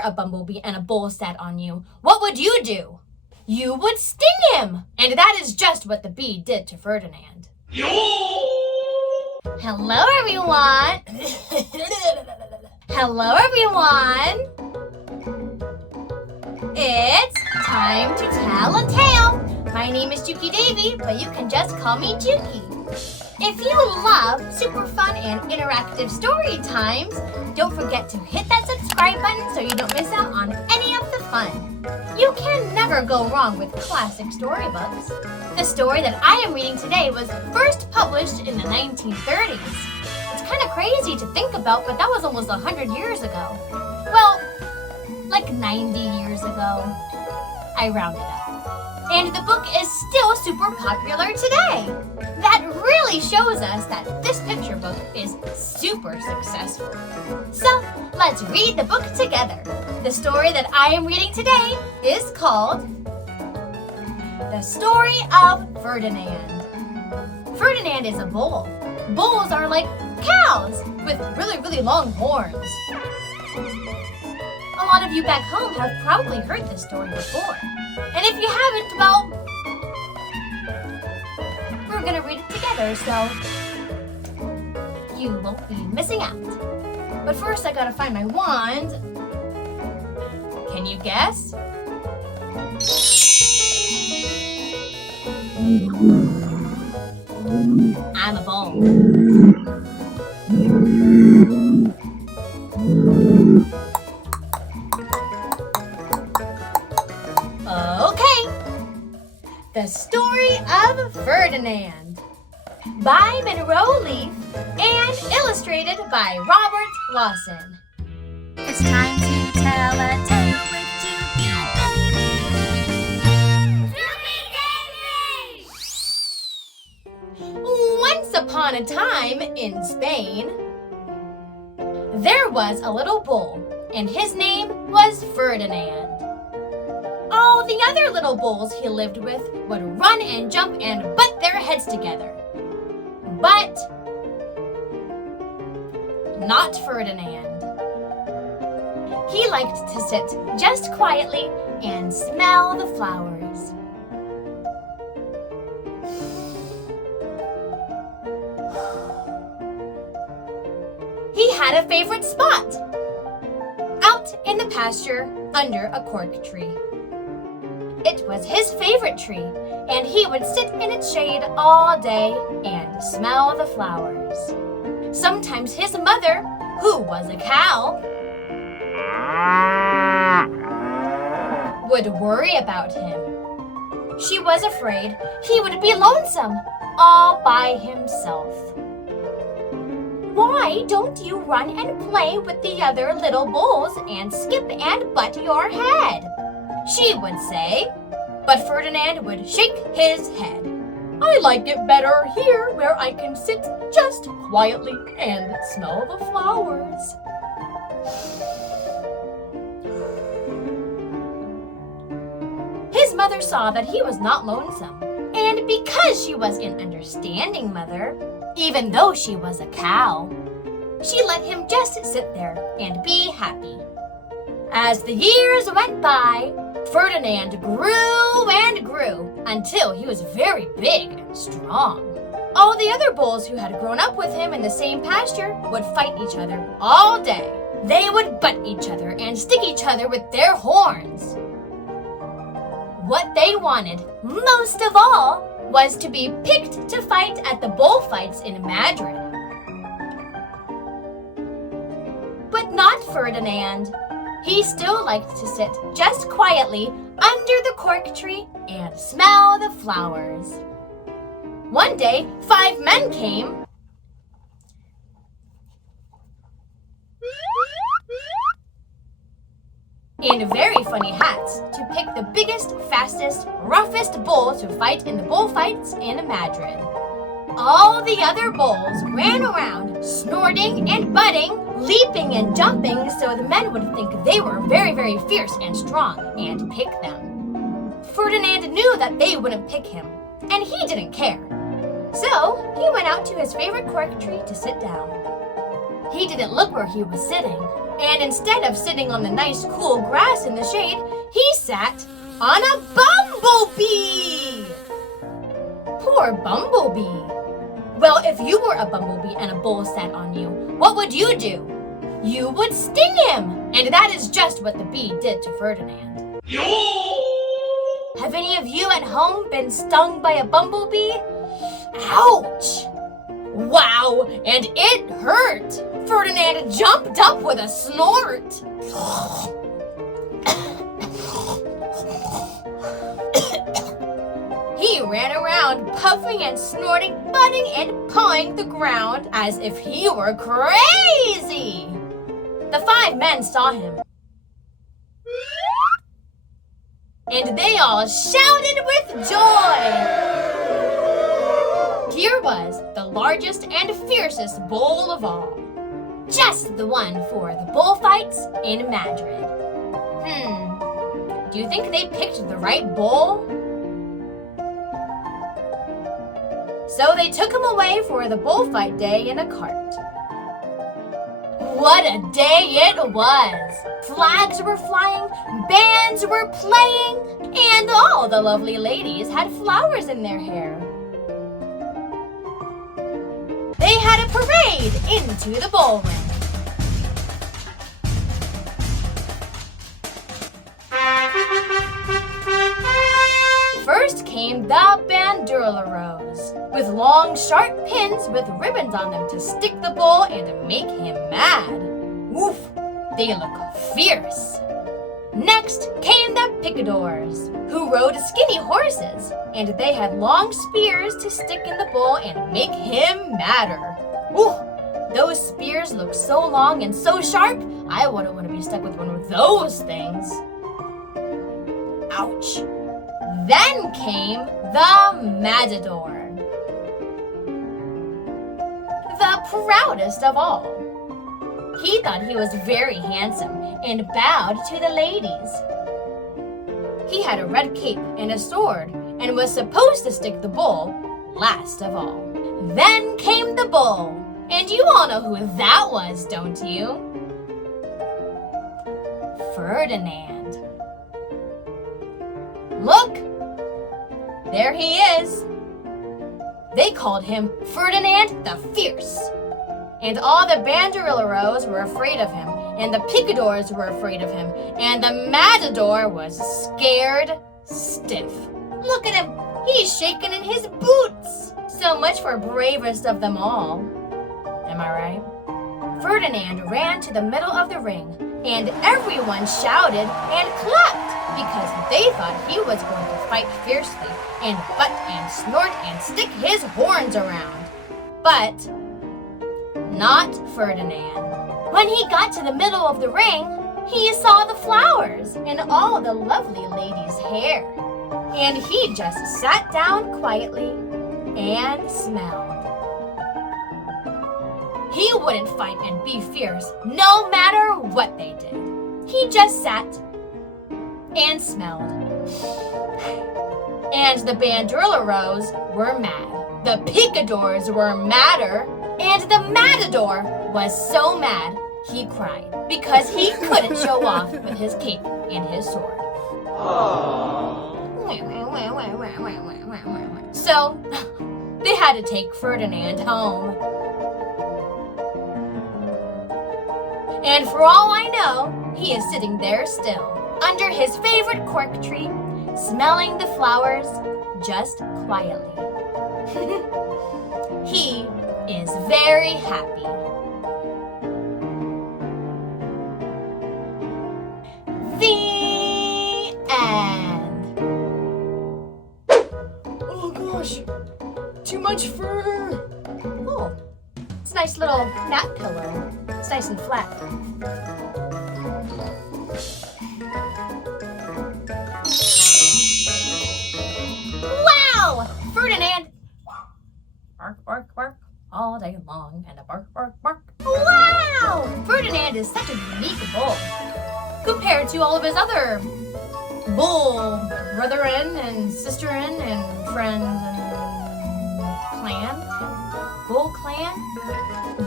were a bumblebee and a bull sat on you, what would you do? You would sting him! And that is just what the bee did to Ferdinand. Hello, everyone! Hello, everyone! It's time to tell a tale. My name is Jukie Davie, but you can just call me Jukie. If you love super fun and interactive story times, don't forget to hit that subscribe button so you don't miss out on any of the fun. You can never go wrong with classic storybooks. The story that I am reading today was first published in the 1930s. It's kind of crazy to think about, but that was almost 100 years ago. Well, like 90 years ago. I rounded up. And the book is still super popular today. That really shows us that this picture book is super successful. So let's read the book together. The story that I am reading today is called The Story of Ferdinand. Ferdinand is a bull. Bulls are like cows with really long horns. A lot of you back home have probably heard this story before. And if you haven't, well, we're gonna read it together, so you won't be missing out. But first, I gotta find my wand. Can you guess? I'm a bull. The Story of Ferdinand by Munro Leaf and illustrated by Robert Lawson. It's time to tell a tale with Jukie Davie. Once upon a time in Spain, there was a little bull, and his name was Ferdinand. All the other little bulls he lived with would run and jump and butt their heads together. But not Ferdinand. He liked to sit just quietly and smell the flowers. He had a favorite spot, out in the pasture under a cork tree. It was his favorite tree, and he would sit in its shade all day and smell the flowers. Sometimes his mother, who was a cow, would worry about him. She was afraid he would be lonesome all by himself. Why don't you run and play with the other little bulls and skip and butt your head? She would say, but Ferdinand would shake his head. I like it better here where I can sit just quietly and smell the flowers. His mother saw that he was not lonesome, and because she was an understanding mother, even though she was a cow, she let him just sit there and be happy. As the years went by, Ferdinand grew and grew until he was very big and strong. All the other bulls who had grown up with him in the same pasture would fight each other all day. They would butt each other and stick each other with their horns. What they wanted, most of all, was to be picked to fight at the bullfights in Madrid. But not Ferdinand. He still liked to sit just quietly under the cork tree and smell the flowers. One day, 5 men came in very funny hats to pick the biggest, fastest, roughest bull to fight in the bullfights in Madrid. All the other bulls ran around, snorting and butting, leaping and jumping so the men would think they were very fierce and strong and pick them. Ferdinand knew that they wouldn't pick him, and he didn't care. So he went out to his favorite cork tree to sit down. He didn't look where he was sitting, And instead of sitting on the nice cool grass in the shade, he sat on a bumblebee! Poor bumblebee. Well, if you were a bumblebee and a bull sat on you, what would you do? You would sting him! And that is just what the bee did to Ferdinand. Have any of you at home been stung by a bumblebee? Ouch! Wow, and it hurt! Ferdinand jumped up with a snort. He ran around puffing and snorting, butting and pawing the ground as if he were crazy. The 5 men saw him, and they all shouted with joy. Here was the largest and fiercest bull of all. Just the one for the bullfights in Madrid. Do you think they picked the right bull? So they took him away for the bullfight day in a cart. What a day it was! Flags were flying, bands were playing, and all the lovely ladies had flowers in their hair. They had a parade into the ballroom. First came the banderoleros, with long sharp pins with ribbons on them to stick the bull and to make him mad. Woof, they look fierce. Next came the picadors, who rode skinny horses, and they had long spears to stick in the bull and make him madder. Ooh, those spears look so long and so sharp, I wouldn't want to be stuck with one of those things. Ouch. Then came the matador, the proudest of all. He thought he was very handsome and bowed to the ladies. He had a red cape and a sword and was supposed to stick the bull last of all. Then came the bull, and you all know who that was, don't you? Ferdinand. Look, there he is. They called him Ferdinand the Fierce. And all the banderoleros were afraid of him, and the picadors were afraid of him, and the matador was scared stiff. Look at him, he's shaking in his boots. So much for bravest of them all. Am I right? Ferdinand ran to the middle of the ring, and everyone shouted and clapped because they thought he was going to fight fiercely and butt and snort and stick his horns around. But not Ferdinand. When he got to the middle of the ring, he saw the flowers in all the lovely ladies' hair. And he just sat down quietly and smelled. He wouldn't fight and be fierce no matter what they did. He just sat and smelled. And the banderoleros were mad. The picadors were madder. And the matador was so mad he cried because he couldn't show off with his cape and his sword. So they had to take Ferdinand home. And for all I know, he is sitting there still, under his favorite cork tree, smelling the flowers just quietly. He is very happy. The end. Oh gosh, too much fur. Oh, it's a nice little nap pillow. It's nice and flat. Wow! Ferdinand! Bark, bark, bark all day long, and a bark, bark, bark. Wow! Ferdinand is such a unique bull compared to all of his other bull brethren and sisterin and friends and clan. Bull clan?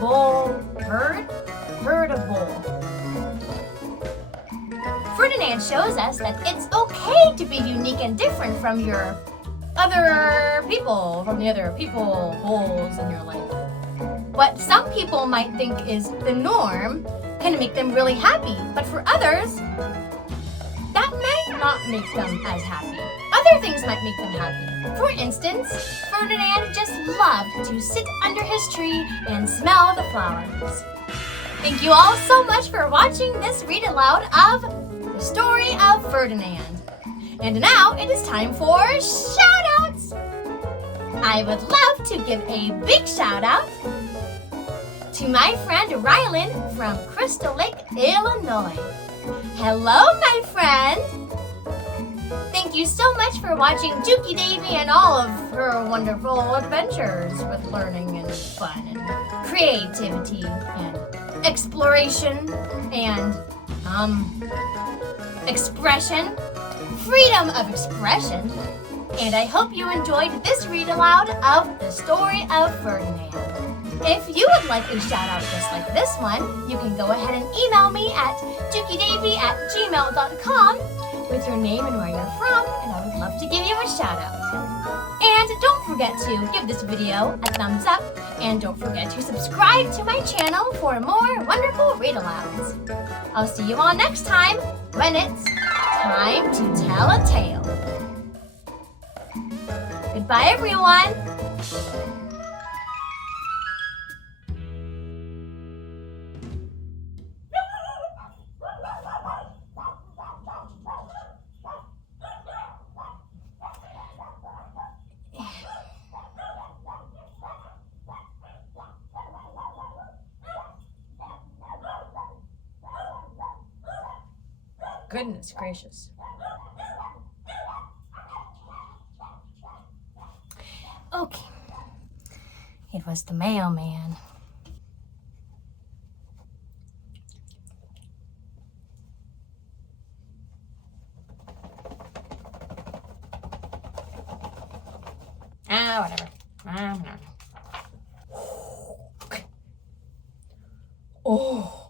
Bull herd? Herd of bull. Ferdinand shows us that it's okay to be unique and different from your other people, from the other people, goals in your life. What some people might think is the norm can make them really happy, but for others, that might not make them as happy. Other things might make them happy. For instance, Ferdinand just loved to sit under his tree and smell the flowers. Thank you all so much for watching this read aloud of The Story of Ferdinand. And now it is time for shout-outs! I would love to give a big shout-out to my friend Rylan from Crystal Lake, Illinois. Hello, my friend! Thank you so much for watching Jukie Davie and all of her wonderful adventures with learning and fun and creativity and exploration and expression, freedom of expression. And I hope you enjoyed this read aloud of The Story of Ferdinand. If you would like a shout out just like this one, you can go ahead and email me at jukiedavie@gmail.com with your name and where you're from, and I would love to give you a shout out. And don't forget to give this video a thumbs up, and don't forget to subscribe to my channel for more wonderful read alouds. I'll see you all next time when it's time to tell a tale. Goodbye, everyone. Goodness gracious. Okay. It was the mailman. Whatever. Okay. Oh.